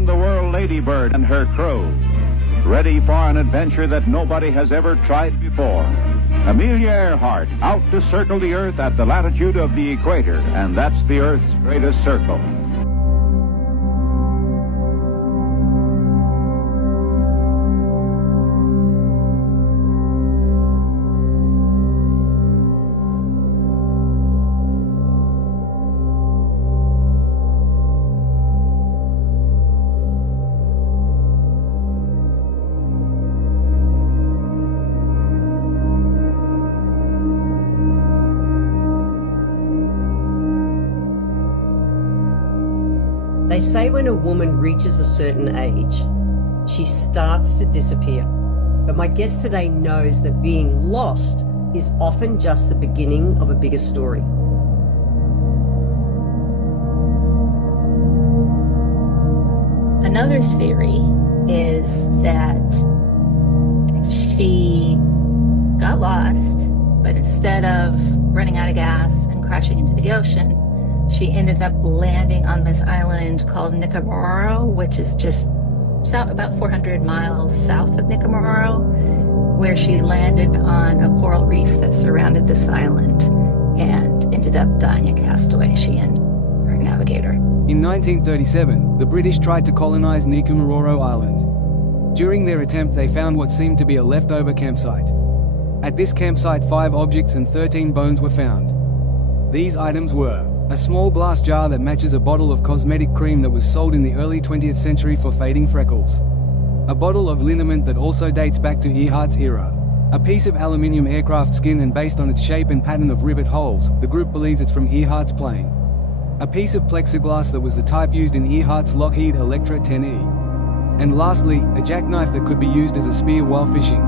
round-the-world ladybird and her crew, ready for an adventure that nobody has ever tried before. Amelia Earhart, out to circle the Earth at the latitude of the equator, and that's the Earth's greatest circle. They say when a woman reaches a certain age, she starts to disappear. But my guest today knows that being lost is often just the beginning of a bigger story. Another theory is that she got lost, but instead of running out of gas and crashing into the ocean, she ended up landing on this island called Nicomoro, which is just about 400 miles south of Nicomoro, where she landed on a coral reef that surrounded this island and ended up dying a castaway, she and her navigator. In 1937, the British tried to colonize Nicomoro Island. During their attempt, they found what seemed to be a leftover campsite. At this campsite, 5 objects and 13 bones were found. These items were a small glass jar that matches a bottle of cosmetic cream that was sold in the early 20th century for fading freckles, a bottle of liniment that also dates back to Earhart's era, a piece of aluminium aircraft skin, and based on its shape and pattern of rivet holes, the group believes it's from Earhart's plane, a piece of plexiglass that was the type used in Earhart's Lockheed Electra 10E, and lastly, a jackknife that could be used as a spear while fishing.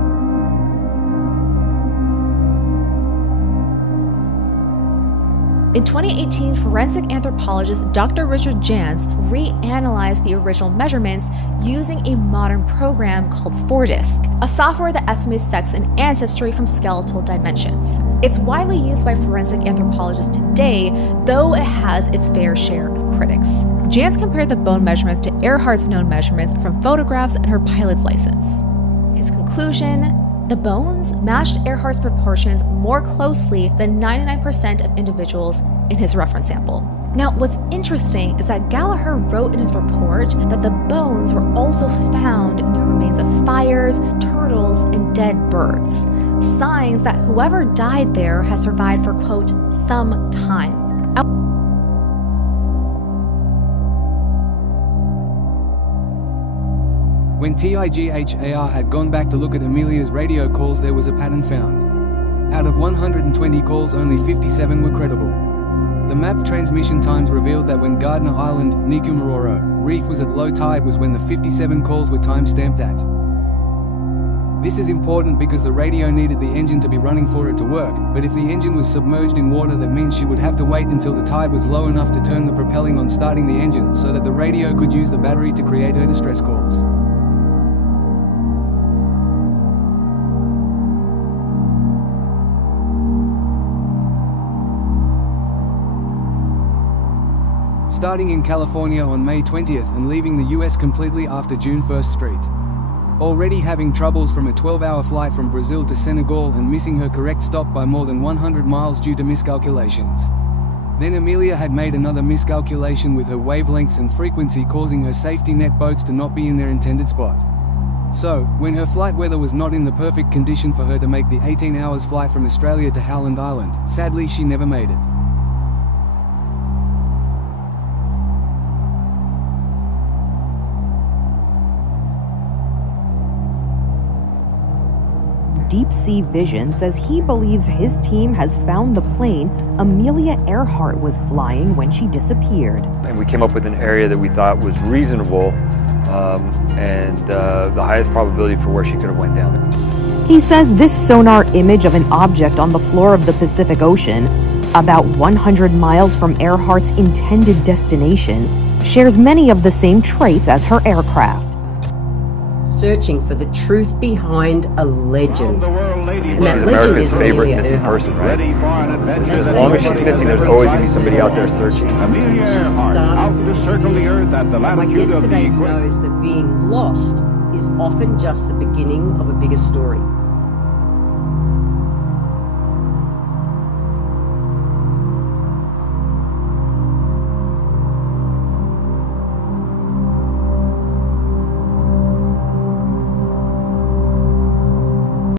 In 2018, forensic anthropologist Dr. Richard Jans reanalyzed the original measurements using a modern program called Fordisk, a software that estimates sex and ancestry from skeletal dimensions. It's widely used by forensic anthropologists today, though it has its fair share of critics. Jans compared the bone measurements to Earhart's known measurements from photographs and her pilot's license. His conclusion: the bones matched Earhart's proportions more closely than 99% of individuals in his reference sample. Now, what's interesting is that Gallagher wrote in his report that the bones were also found near remains of fires, turtles, and dead birds, signs that whoever died there has survived for, quote, some time. When TIGHAR had gone back to look at Amelia's radio calls, there was a pattern found. Out of 120 calls, only 57 were credible. The mapped transmission times revealed that when Gardner Island, Nicomoro Reef was at low tide was when the 57 calls were time-stamped at. This is important because the radio needed the engine to be running for it to work, but if the engine was submerged in water, that means she would have to wait until the tide was low enough to turn the propelling on, starting the engine, so that the radio could use the battery to create her distress calls. Starting in California on May 20th and leaving the US completely after June 1st Street. Already having troubles from a 12-hour flight from Brazil to Senegal and missing her correct stop by more than 100 miles due to miscalculations. Then Amelia had made another miscalculation with her wavelengths and frequency, causing her safety net boats to not be in their intended spot. So, when her flight weather was not in the perfect condition for her to make the 18 hours flight from Australia to Howland Island, sadly she never made it. Deep Sea Vision says he believes his team has found the plane Amelia Earhart was flying when she disappeared. And we came up with an area that we thought was reasonable and the highest probability for where she could have went down. He says this sonar image of an object on the floor of the Pacific Ocean, about 100 miles from Earhart's intended destination, shares many of the same traits as her aircraft. searching for the truth behind a legend. And that She's legend America's is favorite Amelia missing Earhart. person, right? Ready for an adventure As that long as she's nobody missing, has there's ever always tried going to be somebody out there searching. Amelia Earhart, starts out to to circle the earth at the My latitude guest of the today equator. knows that being lost is often just the beginning of a bigger story.